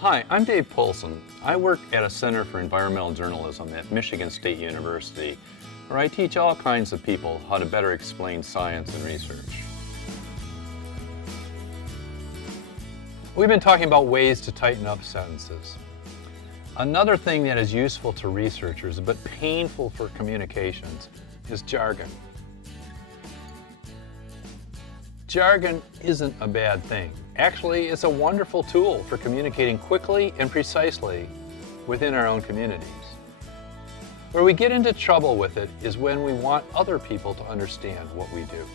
Hi, I'm Dave Polson. I work at a Center for Environmental Journalism at Michigan State University, where I teach all kinds of people how to better explain science and research. We've been talking about ways to tighten up sentences. Another thing that is useful to researchers but painful for communications is jargon. Jargon isn't a bad thing. Actually, it's a wonderful tool for communicating quickly and precisely within our own communities. Where we get into trouble with it is when we want other people to understand what we do.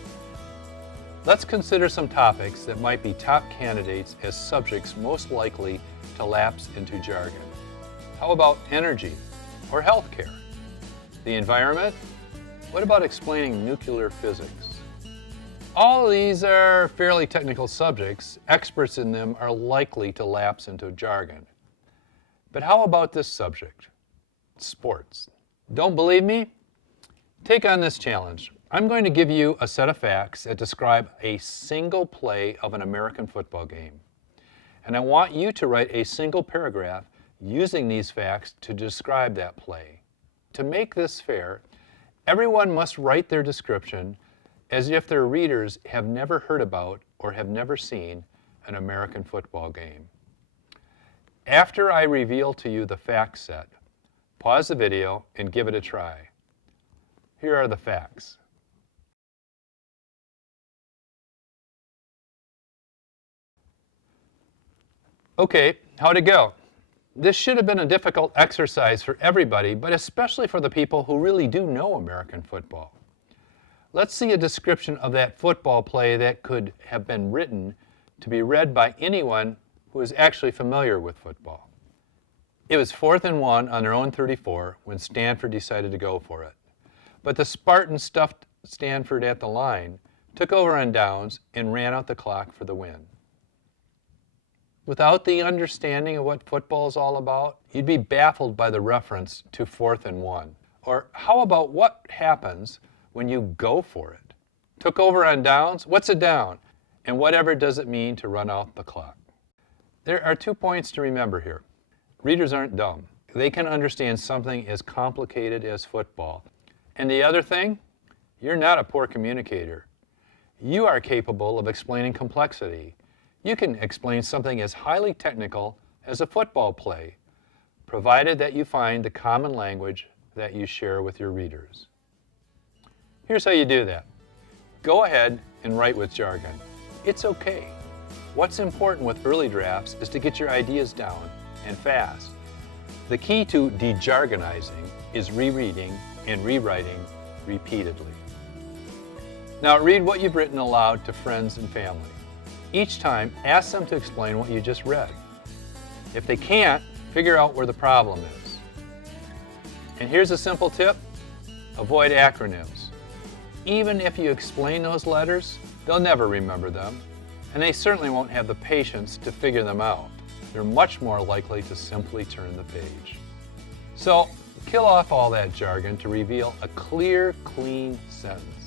Let's consider some topics that might be top candidates as subjects most likely to lapse into jargon. How about energy or healthcare? The environment? What about explaining nuclear physics? All of these are fairly technical subjects. Experts in them are likely to lapse into jargon. But how about this subject? Sports. Don't believe me? Take on this challenge. I'm going to give you a set of facts that describe a single play of an American football game. And I want you to write a single paragraph using these facts to describe that play. To make this fair, everyone must write their description as if their readers have never heard about or have never seen an American football game. After I reveal to you the fact set, pause the video and give it a try. Here are the facts. Okay, how'd it go? This should have been a difficult exercise for everybody, but especially for the people who really do know American football. Let's see a description of that football play that could have been written to be read by anyone who is actually familiar with football. It was 4th and 1 on their own 34 when Stanford decided to go for it. But the Spartans stuffed Stanford at the line, took over on downs, and ran out the clock for the win. Without the understanding of what football is all about, you'd be baffled by the reference to 4th and 1. Or how about what happens when you go for it? Took over on downs? What's a down? And whatever does it mean to run out the clock? There are 2 points to remember here. Readers aren't dumb. They can understand something as complicated as football. And the other thing, you're not a poor communicator. You are capable of explaining complexity. You can explain something as highly technical as a football play, provided that you find the common language that you share with your readers. Here's how you do that. Go ahead and write with jargon. It's okay. What's important with early drafts is to get your ideas down and fast. The key to de-jargonizing is rereading and rewriting repeatedly. Now read what you've written aloud to friends and family. Each time, ask them to explain what you just read. If they can't, figure out where the problem is. And here's a simple tip: avoid acronyms. Even if you explain those letters, they'll never remember them, and they certainly won't have the patience to figure them out. They're much more likely to simply turn the page. So, kill off all that jargon to reveal a clear, clean sentence.